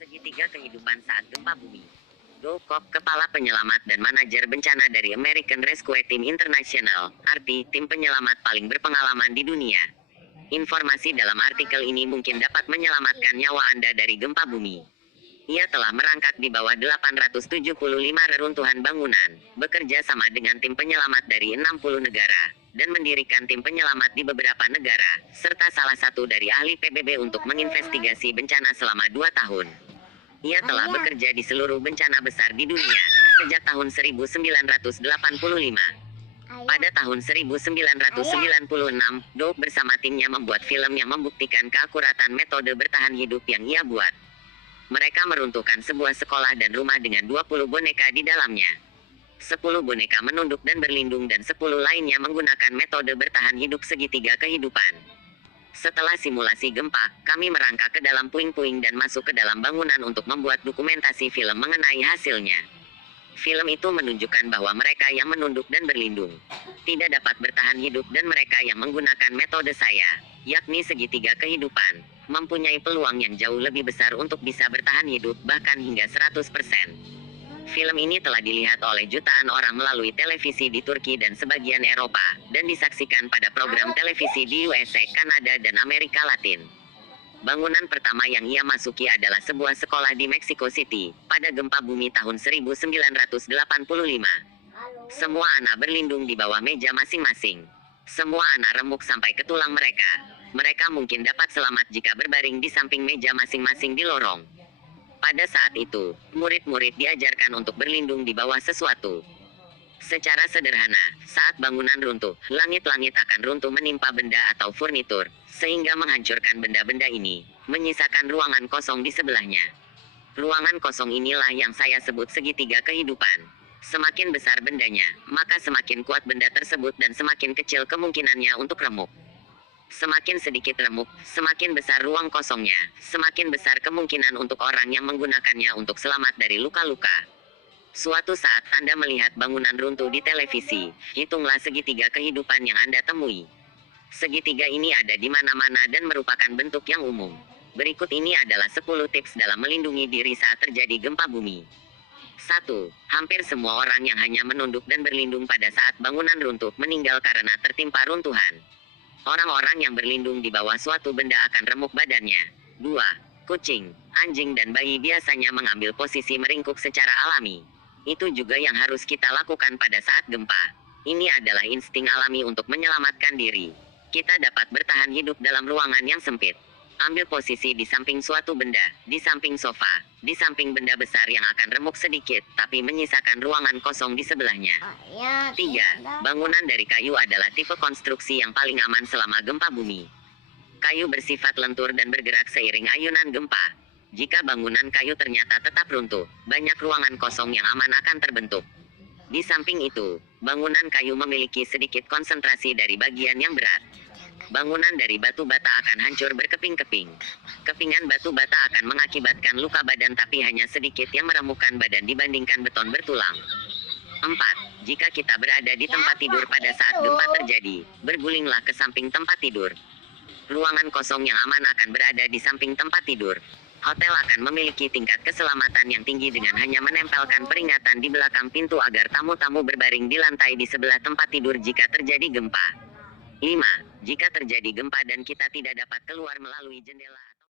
Segitiga kehidupan saat gempa bumi. Go Cobb, kepala penyelamat dan manajer bencana dari American Rescue Team International, arti tim penyelamat paling berpengalaman di dunia. Informasi dalam artikel ini mungkin dapat menyelamatkan nyawa Anda dari gempa bumi. Ia telah merangkak di bawah 875 reruntuhan bangunan, bekerja sama dengan tim penyelamat dari 60 negara, dan mendirikan tim penyelamat di beberapa negara, serta salah satu dari ahli PBB untuk menginvestigasi bencana selama 2 tahun. Ia telah bekerja di seluruh bencana besar di dunia, sejak tahun 1985. Pada tahun 1996, Doug bersama timnya membuat film yang membuktikan keakuratan metode bertahan hidup yang ia buat. Mereka meruntuhkan sebuah sekolah dan rumah dengan 20 boneka di dalamnya. 10 boneka menunduk dan berlindung dan 10 lainnya menggunakan metode bertahan hidup segitiga kehidupan. Setelah simulasi gempa, kami merangkak ke dalam puing-puing dan masuk ke dalam bangunan untuk membuat dokumentasi film mengenai hasilnya. Film itu menunjukkan bahwa mereka yang menunduk dan berlindung tidak dapat bertahan hidup dan mereka yang menggunakan metode saya, yakni segitiga kehidupan, mempunyai peluang yang jauh lebih besar untuk bisa bertahan hidup bahkan hingga 100%. Film ini telah dilihat oleh jutaan orang melalui televisi di Turki dan sebagian Eropa, dan disaksikan pada program televisi di USA, Kanada, dan Amerika Latin. Bangunan pertama yang ia masuki adalah sebuah sekolah di Mexico City, pada gempa bumi tahun 1985. Semua anak berlindung di bawah meja masing-masing. Semua anak remuk sampai ke tulang mereka. Mereka mungkin dapat selamat jika berbaring di samping meja masing-masing di lorong. Pada saat itu, murid-murid diajarkan untuk berlindung di bawah sesuatu. Secara sederhana, saat bangunan runtuh, langit-langit akan runtuh menimpa benda atau furnitur, sehingga menghancurkan benda-benda ini, menyisakan ruangan kosong di sebelahnya. Ruangan kosong inilah yang saya sebut segitiga kehidupan. Semakin besar bendanya, maka semakin kuat benda tersebut dan semakin kecil kemungkinannya untuk remuk. Semakin sedikit remuk, semakin besar ruang kosongnya, semakin besar kemungkinan untuk orang yang menggunakannya untuk selamat dari luka-luka. Suatu saat Anda melihat bangunan runtuh di televisi, hitunglah segitiga kehidupan yang Anda temui. Segitiga ini ada di mana-mana dan merupakan bentuk yang umum. Berikut ini adalah 10 tips dalam melindungi diri saat terjadi gempa bumi. 1. Hampir semua orang yang hanya menunduk dan berlindung pada saat bangunan runtuh meninggal karena tertimpa runtuhan. Orang-orang yang berlindung di bawah suatu benda akan remuk badannya. 2. Kucing, anjing dan bayi biasanya mengambil posisi meringkuk secara alami. Itu juga yang harus kita lakukan pada saat gempa. Ini adalah insting alami untuk menyelamatkan diri. Kita dapat bertahan hidup dalam ruangan yang sempit. Ambil posisi di samping suatu benda, di samping sofa, di samping benda besar yang akan remuk sedikit, tapi menyisakan ruangan kosong di sebelahnya. 3. Bangunan dari kayu adalah tipe konstruksi yang paling aman selama gempa bumi. Kayu bersifat lentur dan bergerak seiring ayunan gempa. Jika bangunan kayu ternyata tetap runtuh, banyak ruangan kosong yang aman akan terbentuk. Di samping itu, bangunan kayu memiliki sedikit konsentrasi dari bagian yang berat. Bangunan dari batu bata akan hancur berkeping-keping. Kepingan batu bata akan mengakibatkan luka badan tapi hanya sedikit yang meremukkan badan dibandingkan beton bertulang. 4. Jika kita berada di tempat tidur pada saat gempa terjadi, bergulinglah ke samping tempat tidur. Ruangan kosong yang aman akan berada di samping tempat tidur. Hotel akan memiliki tingkat keselamatan yang tinggi dengan hanya menempelkan peringatan di belakang pintu agar tamu-tamu berbaring di lantai di sebelah tempat tidur jika terjadi gempa. 5. Jika terjadi gempa dan kita tidak dapat keluar melalui jendela